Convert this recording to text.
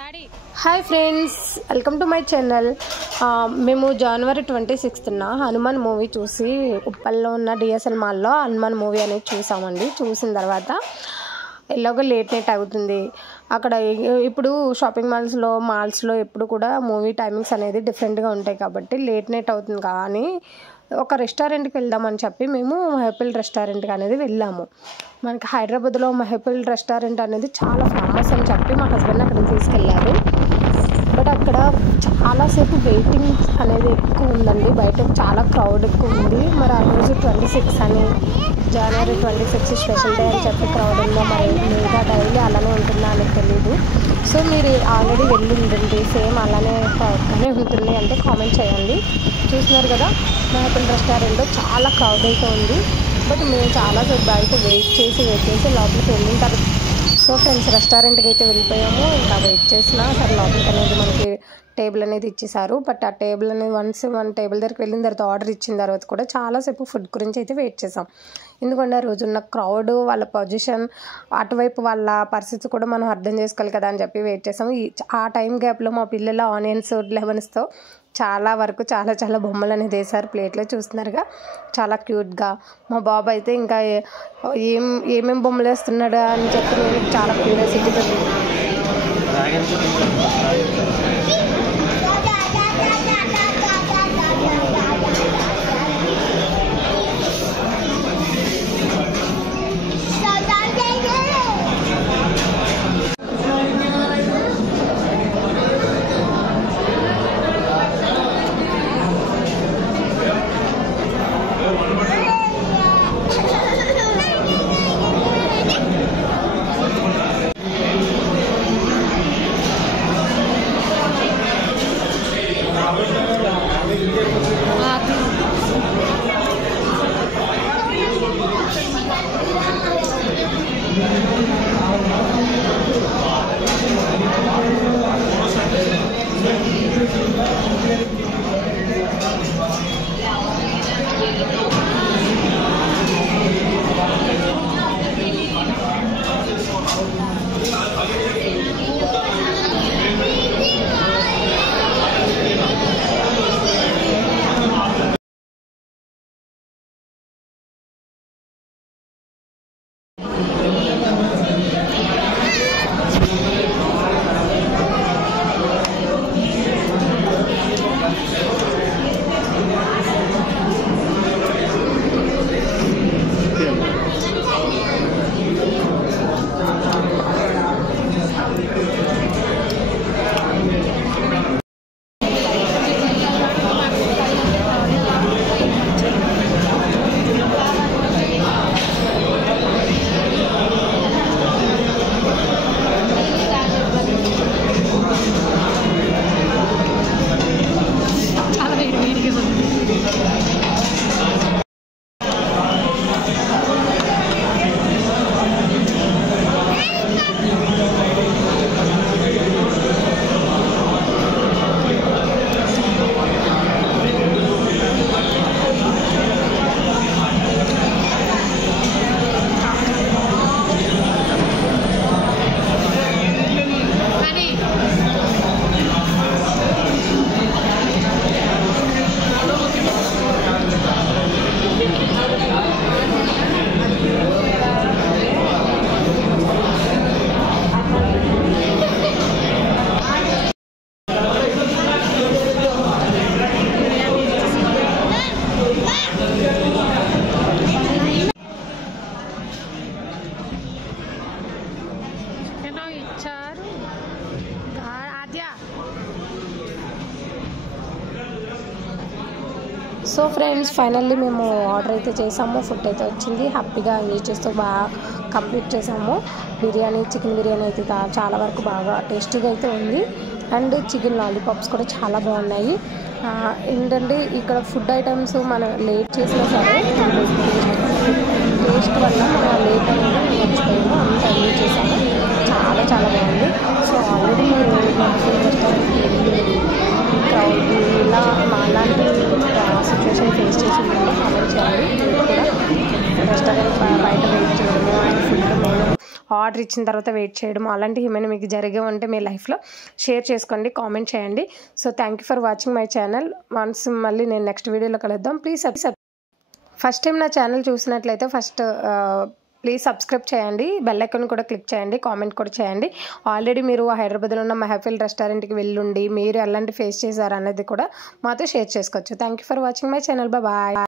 Hi friends, welcome to my channel. మేము జనవరి 26న Hanuman movie చూసి ఉప్పల్లో ఉన్న డిఎస్ఎల్ మాల్లో హనుమాన్ మూవీ అనేది చూసామండి. చూసిన తర్వాత ఎలాగో లేట్ నైట్ అవుతుంది అక్కడ. ఇప్పుడు షాపింగ్ మాల్స్లో ఎప్పుడు కూడా మూవీ టైమింగ్స్ అనేది డిఫరెంట్గా ఉంటాయి కాబట్టి లేట్ నైట్ అవుతుంది. కానీ ఒక రెస్టారెంట్కి వెళ్దామని చెప్పి మేము మహేపిల్ రెస్టారెంట్కి అనేది వెళ్ళాము. మనకి హైదరాబాద్లో మహేపిల్ రెస్టారెంట్ అనేది చాలా ఫేమస్ అని చెప్పి మా హస్బెండ్ అక్కడికి తీసుకెళ్ళారు. బట్ అక్కడ చాలాసేపు వెయిటింగ్ అనేది ఎక్కువ ఉందండి. బయట చాలా క్రౌడ్ ఎక్కువ ఉంది. మరి ఆ రోజు 26 అని, జనవరి 26 స్పెషల్ డే అని చెప్పి క్రౌడ్ ఉందో మరి మిగతా డైలీ అలానే ఉంటుందా అని తెలియదు. సో మీరు ఆల్రెడీ వెళ్ళి ఉండండి, సేమ్ అలానే ఉంటుంది అంటే కామెంట్ చేయండి. చూస్తున్నారు కదా, మహేపిల్ రెస్టారెంట్లో చాలా క్రౌడ్ అయితే ఉంది. బట్ మేము చాలాసేపు బయట వెయిట్ చేసి లోపలికి వెళ్ళిన తర్వాత సో ఫ్రెండ్స్ రెస్టారెంట్కి అయితే వెళ్ళిపోయాము. ఇంకా వెయిట్ చేసినా సరే లోపలికి అనేది మనకి టేబుల్ అనేది ఇచ్చేసారు. బట్ ఆ టేబుల్ అనేది వన్ టేబుల్ దగ్గరికి వెళ్ళిన తర్వాత ఆర్డర్ ఇచ్చిన తర్వాత కూడా చాలాసేపు ఫుడ్ గురించి అయితే వెయిట్ చేసాం. ఎందుకంటే ఆ రోజున్న క్రౌడ్, వాళ్ళ పొజిషన్, అటువైపు వాళ్ళ పరిస్థితి కూడా మనం అర్థం చేసుకోవాలి కదా అని చెప్పి వెయిట్ చేసాము. ఆ టైం గ్యాప్లో మా పిల్లలు ఆనియన్స్, లెమన్స్తో చాలా వరకు చాలా బొమ్మలు అనేది వేసారు ప్లేట్లో. చూస్తున్నారుగా చాలా క్యూట్గా. మా బాబు అయితే ఇంకా ఏమేమి బొమ్మలు వేస్తున్నాడు అని చెప్పి నేను చాలా క్యూరియాసిటీగా సో ఫ్రెండ్స్ ఫైనల్లీ మేము ఆర్డర్ అయితే చేసాము. ఫుడ్ అయితే వచ్చింది. హ్యాపీగా ఎంజాయ్ చేస్తూ బాగా కంప్లీట్ చేసాము. చికెన్ బిర్యానీ అయితే చాలా వరకు బాగా టేస్టీగా అయితే ఉంది. అండ్ చికెన్ లాలీపాప్స్ కూడా చాలా బాగున్నాయి. ఏంటంటే ఇక్కడ ఫుడ్ ఐటమ్స్ మనం లేట్ చేసినా సరే టేస్ట్ వల్ల మనం లేట్ అనేది మర్చిపోయాము. అంత ఎంజాయ్ చేసాము. చాలా బాగుంది. సో ఆల్రెడీ మీరు రెస్టారెంట్కి వెళ్ళి క్రౌడ్ ఇలా అలాంటి సిచ్యువేషన్ ఫేస్ చేసి ఉంటే కామెంట్ చేయండి. మీరు కూడా రెస్టారెంట్ బయట వెయిట్ చేయడము అండ్ ఫుడ్ మేము ఆర్డర్ ఇచ్చిన తర్వాత వెయిట్ చేయడం అలాంటివి ఏమైనా మీకు జరిగే ఉంటే మీ లైఫ్లో షేర్ చేసుకోండి, కామెంట్ చేయండి. So thank you for watching my channel. Once మళ్ళీ నేను నెక్స్ట్ వీడియోలో కలుద్దాం. ప్లీజ్ ఫస్ట్ టైం నా ఛానల్ చూసినట్లయితే ప్లీజ్ సబ్స్క్రైబ్ చేయండి, బెల్ ఐకాన్ కూడా క్లిక్ చేయండి, కామెంట్ కూడా చేయండి. ఆల్రెడీ మీరు హైదరాబాద్లో ఉన్న మెహఫిల్ రెస్టారెంట్కి వెళ్ళుండి మీరు ఎలాంటి ఫేస్ చేశారు అనేది కూడా మాతో షేర్ చేసుకోవచ్చు. Thank you for watching my channel. Bye.